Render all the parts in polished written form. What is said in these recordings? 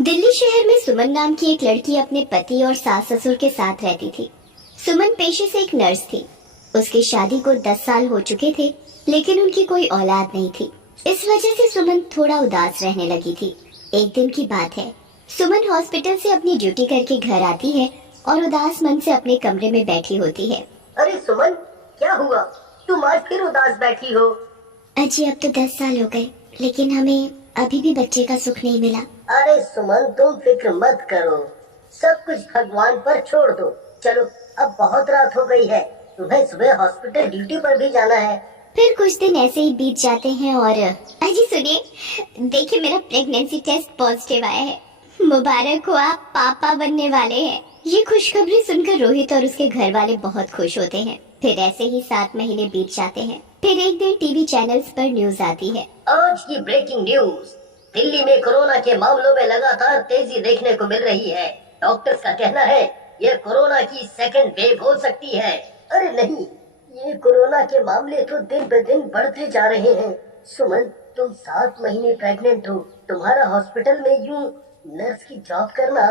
दिल्ली शहर में सुमन नाम की एक लड़की अपने पति और सास ससुर के साथ रहती थी। सुमन पेशे से एक नर्स थी। उसकी शादी को 10 साल हो चुके थे, लेकिन उनकी कोई औलाद नहीं थी। इस वजह से सुमन थोड़ा उदास रहने लगी थी। एक दिन की बात है, सुमन हॉस्पिटल से अपनी ड्यूटी करके घर आती है और उदास मन से अपने कमरे में बैठी होती है। अरे सुमन, क्या हुआ? तुम आज फिर उदास बैठी हो? अजी, अब तो 10 साल हो गए, लेकिन हमें अभी भी बच्चे का सुख नहीं मिला। अरे सुमन, तुम फिक्र मत करो, सब कुछ भगवान पर छोड़ दो। चलो, अब बहुत रात हो गई है, तुम्हें सुबह हॉस्पिटल ड्यूटी पर भी जाना है। फिर कुछ दिन ऐसे ही बीत जाते हैं और अजी सुनिए, देखिए मेरा प्रेगनेंसी टेस्ट पॉजिटिव आया है। मुबारक हो, आप पापा बनने वाले हैं। ये खुशखबरी सुनकर रोहित और उसके घर वाले बहुत खुश होते हैं। फिर ऐसे ही 7 महीने बीत जाते हैं। फिर एक दिन टीवी चैनल्स पर न्यूज आती है। आज की ब्रेकिंग न्यूज, दिल्ली में कोरोना के मामलों में लगातार तेजी देखने को मिल रही है। डॉक्टर्स का कहना है ये कोरोना की सेकंड वेव हो सकती है। अरे नहीं, ये कोरोना के मामले तो दिन ब दिन बढ़ते जा रहे हैं। सुमन, तुम 7 महीने प्रेग्नेंट हो। तुम्हारा हॉस्पिटल में यूं नर्स की जॉब करना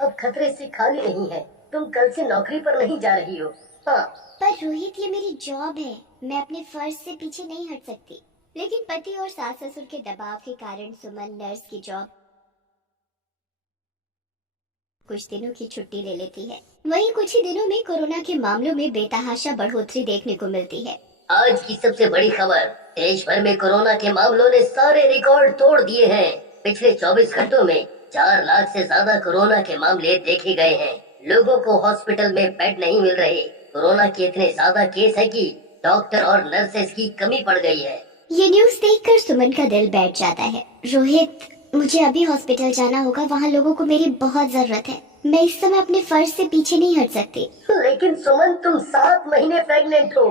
अब खतरे से खाली नहीं है। तुम कल से नौकरी पर नहीं जा रही हो। हाँ, पर रोहित, ये मेरी जॉब है, मैं अपने फर्ज से पीछे नहीं हट सकती। लेकिन पति और सास ससुर के दबाव के कारण सुमन नर्स की जॉब कुछ दिनों की छुट्टी ले लेती है। वहीं कुछ ही दिनों में कोरोना के मामलों में बेतहाशा बढ़ोतरी देखने को मिलती है। आज की सबसे बड़ी खबर, देश भर में कोरोना के मामलों ने सारे रिकॉर्ड तोड़ दिए हैं। पिछले 24 घंटों में 4 लाख से ज्यादा कोरोना के मामले देखे गए हैं। लोगों को हॉस्पिटल में बेड नहीं मिल रहे। कोरोना के इतने ज्यादा केस है कि डॉक्टर और नर्सेस की कमी पड़ गई है। ये न्यूज देखकर सुमन का दिल बैठ जाता है। रोहित, मुझे अभी हॉस्पिटल जाना होगा, वहाँ लोगों को मेरी बहुत जरूरत है। मैं इस समय अपने फर्ज से पीछे नहीं हट सकती। लेकिन सुमन, तुम 7 महीने प्रेग्नेंट हो।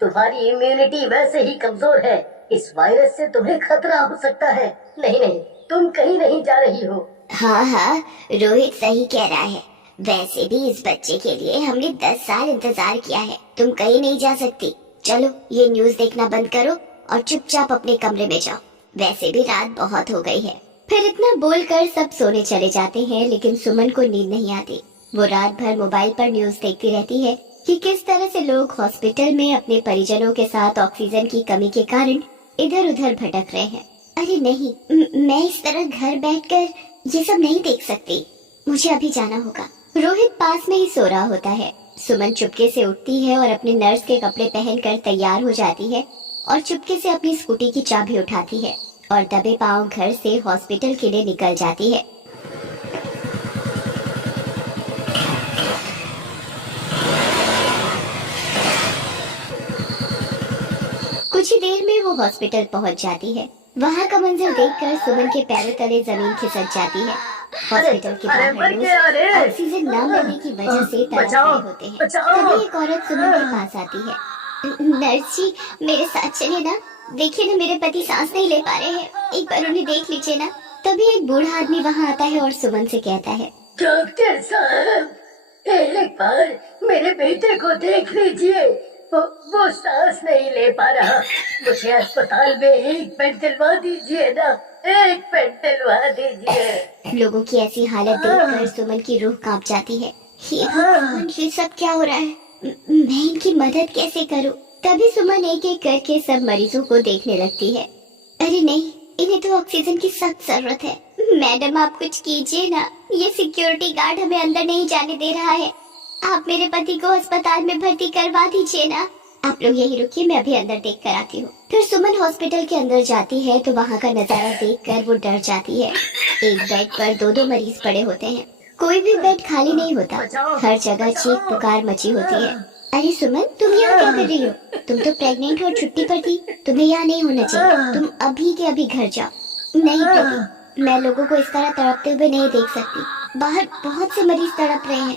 तुम्हारी इम्यूनिटी वैसे ही कमजोर है। इस वायरस से तुम्हें खतरा हो सकता है। नहीं नहीं, तुम कहीं नहीं जा रही हो। हाँ हाँ, रोहित सही कह रहा है। वैसे भी इस बच्चे के लिए हमने 10 साल इंतजार किया है। तुम कहीं नहीं जा सकती। चलो, ये न्यूज देखना बंद करो और चुपचाप अपने कमरे में जाओ। वैसे भी रात बहुत हो गई है। फिर इतना बोलकर सब सोने चले जाते हैं, लेकिन सुमन को नींद नहीं आती। वो रात भर मोबाइल पर न्यूज देखती रहती है कि किस तरह से लोग हॉस्पिटल में अपने परिजनों के साथ ऑक्सीजन की कमी के कारण इधर उधर भटक रहे हैं। अरे नहीं, मैं इस तरह घर बैठकर ये सब नहीं देख सकती। मुझे अभी जाना होगा। रोहित पास में ही सो रहा होता है। सुमन चुपके से उठती है और अपने नर्स के कपड़े पहनकर तैयार हो जाती है और चुपके से अपनी स्कूटी की चाबी उठाती है और दबे पांव घर से हॉस्पिटल के लिए निकल जाती है। कुछ ही देर में वो हॉस्पिटल पहुंच जाती है। वहाँ का मंजर देखकर सुमन के पैरों तले जमीन खिसक जाती है। हॉस्पिटल के बाहर लोग ऑक्सीजन न मिलने की वजह से तड़प रहे होते हैं। तभी एक औरत सुमन के पास आती है। नर्स जी, मेरे साथ चलिए ना। देखिए ना, मेरे पति सांस नहीं ले पा रहे हैं, एक बार उन्हें देख लीजिए ना। तभी एक बूढ़ा आदमी वहाँ आता है और सुमन से कहता है, डॉक्टर साहब, एक बार मेरे बेटे को देख लीजिए। वो सांस नहीं ले पा रहा। मुझे अस्पताल में एक बेड दिलवा दीजिए ना, एक बेड दिलवा दीजिए। लोगों की ऐसी हालत देखकर सुमन की रूह कांप जाती है। हे भगवान, ये सब क्या हो रहा है? मैं इनकी मदद कैसे करूं? तभी सुमन एक एक करके सब मरीजों को देखने लगती है। अरे नहीं, इन्हें तो ऑक्सीजन की सख्त जरूरत है। मैडम, आप कुछ कीजिए ना, ये सिक्योरिटी गार्ड हमें अंदर नहीं जाने दे रहा है। आप मेरे पति को अस्पताल में भर्ती करवा दीजिए ना। आप लोग यही रुकिए, मैं अभी अंदर देख कर आती हूँ। फिर सुमन हॉस्पिटल के अंदर जाती है तो वहाँ का नजारा देखकर वो डर जाती है। एक बेड पर 2-2 मरीज पड़े होते हैं। कोई भी बेड खाली नहीं होता। हर जगह चीख पुकार मची होती है। अरे सुमन, तुम यहाँ क्या कर रही हो? तुम तो प्रेग्नेंट और छुट्टी पर थी, तुम्हें यहाँ नहीं होना चाहिए। तुम अभी के अभी घर जाओ। नहीं प्रीति, मैं लोगों को इस तरह तड़पते हुए नहीं देख सकती। बाहर बहुत से मरीज तड़प रहे हैं।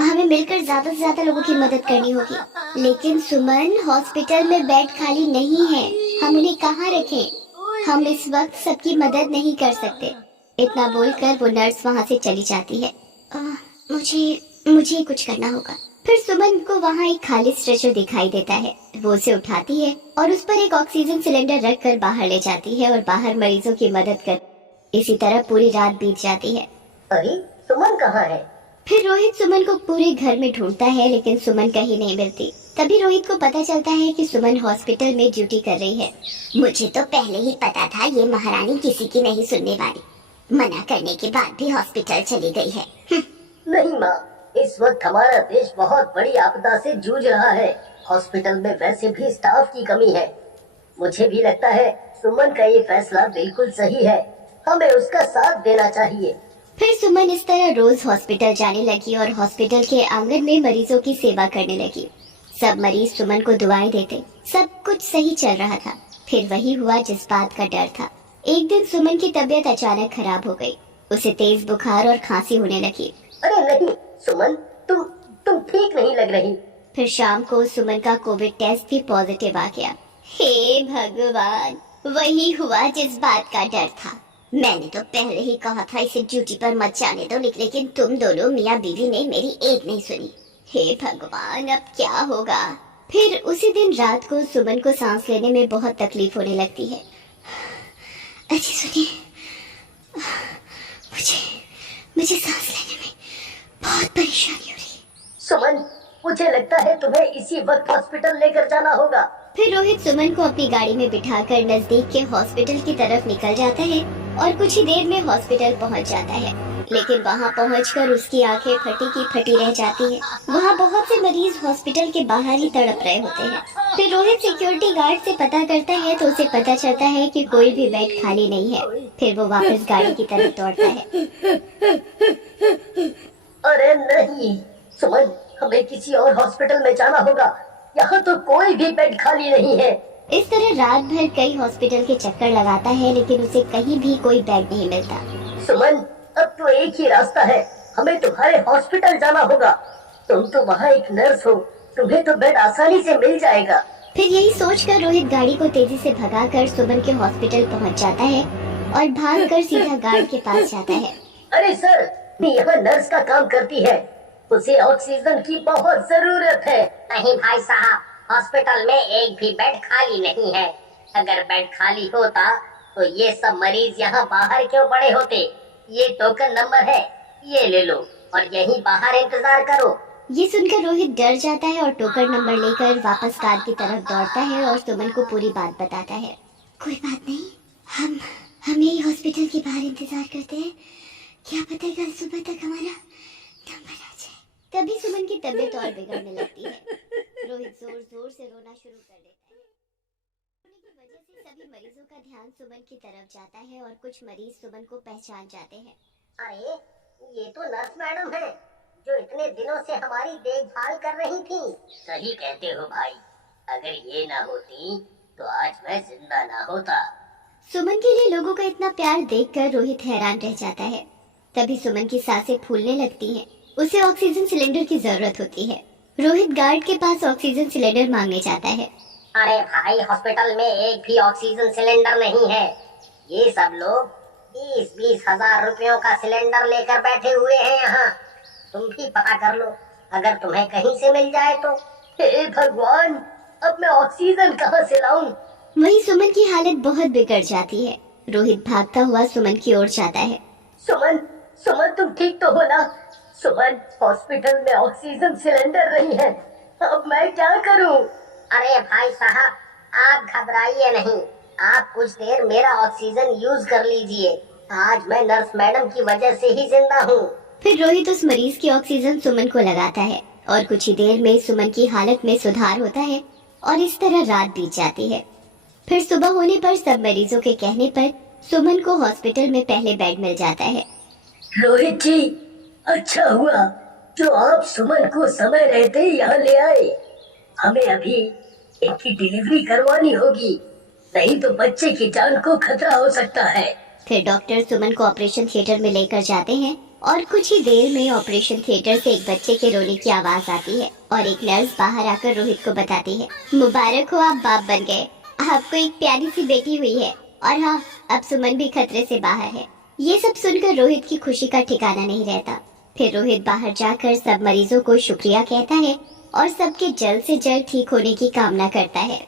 हमें मिलकर ज्यादा से ज्यादा लोगों की मदद करनी होगी। लेकिन सुमन, हॉस्पिटल में बेड खाली नहीं है। हम उन्हें कहाँ रखें? हम इस वक्त सबकी मदद नहीं कर सकते। इतना बोलकर वो नर्स वहाँ से चली जाती है। मुझे कुछ करना होगा। फिर सुमन को वहाँ एक खाली स्ट्रेचर दिखाई देता है। वो उसे उठाती है और उस पर एक ऑक्सीजन सिलेंडर रखकर बाहर ले जाती है और बाहर मरीजों की मदद कर इसी तरह पूरी रात बीत जाती है। अरे सुमन कहाँ है? फिर रोहित सुमन को पूरे घर में ढूंढता है, लेकिन सुमन कहीं नहीं मिलती। तभी रोहित को पता चलता है कि सुमन हॉस्पिटल में ड्यूटी कर रही है। मुझे तो पहले ही पता था ये महारानी किसी की नहीं सुनने वाली। मना करने के बाद भी हॉस्पिटल चली गई है। नहीं माँ, इस वक्त हमारा देश बहुत बड़ी आपदा से जूझ रहा है। हॉस्पिटल में वैसे भी स्टाफ की कमी है। मुझे भी लगता है सुमन का ये फैसला बिल्कुल सही है। हमें उसका साथ देना चाहिए। फिर सुमन इस तरह रोज हॉस्पिटल जाने लगी और हॉस्पिटल के आंगन में मरीजों की सेवा करने लगी। सब मरीज सुमन को दुआएं देते। सब कुछ सही चल रहा था। फिर वही हुआ जिस बात का डर था। एक दिन सुमन की तबीयत अचानक खराब हो गई। उसे तेज बुखार और खांसी होने लगी। अरे नहीं सुमन, तुम ठीक नहीं लग रही। फिर शाम को सुमन का कोविड टेस्ट भी पॉजिटिव आ गया। हे भगवान, वही हुआ जिस बात का डर था। मैंने तो पहले ही कहा था इसे ड्यूटी पर मत जाने दो, लेकिन तुम दोनों मियाँ बीवी ने मेरी एक नहीं सुनी। हे भगवान, अब क्या होगा। फिर उसी दिन रात को सुमन को सांस लेने में बहुत तकलीफ होने लगती है। अच्छा सुनिए, मुझे सांस लेने में बहुत परेशानी हो रही है। सुमन, मुझे लगता है तुम्हें इसी वक्त हॉस्पिटल लेकर जाना होगा। फिर रोहित सुमन को अपनी गाड़ी में बिठाकर नजदीक के हॉस्पिटल की तरफ निकल जाता है और कुछ ही देर में हॉस्पिटल पहुंच जाता है। लेकिन वहां पहुंचकर उसकी आंखें फटी की फटी रह जाती है। वहां बहुत से मरीज हॉस्पिटल के बाहर ही तड़प रहे होते हैं। फिर रोहित सिक्योरिटी गार्ड से पता करता है तो उसे पता चलता है कि कोई भी बेड खाली नहीं है। फिर वो वापस गाड़ी की तरफ दौड़ता है। अरे नहीं सुमन, हमें किसी और हॉस्पिटल में जाना होगा। यहाँ तो कोई भी बेड खाली नहीं है। इस तरह रात भर कई हॉस्पिटल के चक्कर लगाता है, लेकिन उसे कहीं भी कोई बेड नहीं मिलता। सुमन, अब तो एक ही रास्ता है। हमें तुम्हारे हॉस्पिटल जाना होगा। तुम तो वहाँ एक नर्स हो, तुम्हें तो बेड आसानी से मिल जाएगा। फिर यही सोचकर रोहित गाड़ी को तेजी से भगाकर सुमन के हॉस्पिटल पहुंच जाता है और भागकर सीधा गार्ड के पास जाता है। अरे सर, यहाँ नर्स का काम करती है। उसे ऑक्सीजन की बहुत जरूरत है। नहीं भाई साहब, हॉस्पिटल में एक भी बेड खाली नहीं है। अगर बेड खाली होता तो ये सब मरीज यहाँ बाहर क्यों पड़े होते। ये टोकन नंबर है, ये ले लो और यहीं बाहर इंतजार करो। ये सुनकर रोहित डर जाता है और टोकन नंबर लेकर वापस कार की तरफ दौड़ता है और सुमन को पूरी बात बताता है। कोई बात नहीं, हम यही हॉस्पिटल के बाहर इंतजार करते हैं। क्या पता कल सुबह तक हमारा नंबर आ जाए। तभी सुमन की तबीयत और बिगड़ने लगती है। रोहित जोर जोर से रोना शुरू कर देता है। रोने की वजह से सभी मरीजों का ध्यान सुमन की तरफ जाता है और कुछ मरीज सुमन को पहचान जाते हैं। अरे ये तो नर्स मैडम है जो इतने दिनों से हमारी देखभाल कर रही थी। सही कहते हो भाई, अगर ये ना होती तो आज मैं जिंदा ना होता। सुमन के लिए लोगों का इतना प्यार देखकर रोहित हैरान रह जाता है। तभी सुमन की सांसें फूलने लगती हैं। उसे ऑक्सीजन सिलेंडर की जरूरत होती है। रोहित गार्ड के पास ऑक्सीजन सिलेंडर मांगने जाता है। अरे भाई, हॉस्पिटल में एक भी ऑक्सीजन सिलेंडर नहीं है। ये सब लोग 20-20 हजार रुपयों का सिलेंडर लेकर बैठे हुए हैं यहाँ। तुम भी पता कर लो, अगर तुम्हें कहीं से मिल जाए तो। हे भगवान, अब मैं ऑक्सीजन कहाँ से लाऊं? वहीं सुमन की हालत बहुत बिगड़ जाती है। रोहित भागता हुआ सुमन की ओर जाता है। सुमन, सुमन तुम ठीक तो हो ना? सुमन, हॉस्पिटल में ऑक्सीजन सिलेंडर नहीं है। अब मैं क्या करूं? अरे भाई साहब, आप घबराइए नहीं। आप कुछ देर मेरा ऑक्सीजन यूज कर लीजिए। आज मैं नर्स मैडम की वजह से ही जिंदा हूँ। फिर रोहित उस मरीज की ऑक्सीजन सुमन को लगाता है और कुछ ही देर में सुमन की हालत में सुधार होता है और इस तरह रात बीत जाती है। फिर सुबह होने पर सब मरीजों के कहने पर सुमन को हॉस्पिटल में पहले बेड मिल जाता है। रोहित जी, अच्छा हुआ जो आप सुमन को समय रहते ही यहाँ ले आए। हमें अभी इनकी डिलीवरी करवानी होगी, नहीं तो बच्चे की जान को खतरा हो सकता है। फिर डॉक्टर सुमन को ऑपरेशन थिएटर में लेकर जाते हैं और कुछ ही देर में ऑपरेशन थिएटर से एक बच्चे के रोने की आवाज आती है और एक नर्स बाहर आकर रोहित को बताती है, मुबारक हो, आप बाप बन गए। आपको एक प्यारी सी बेटी हुई है और हाँ, अब सुमन भी खतरे से बाहर है। ये सब सुनकर रोहित की खुशी का ठिकाना नहीं रहता। फिर रोहित बाहर जाकर सब मरीजों को शुक्रिया कहता है और सबके जल्द से जल्द ठीक होने की कामना करता है।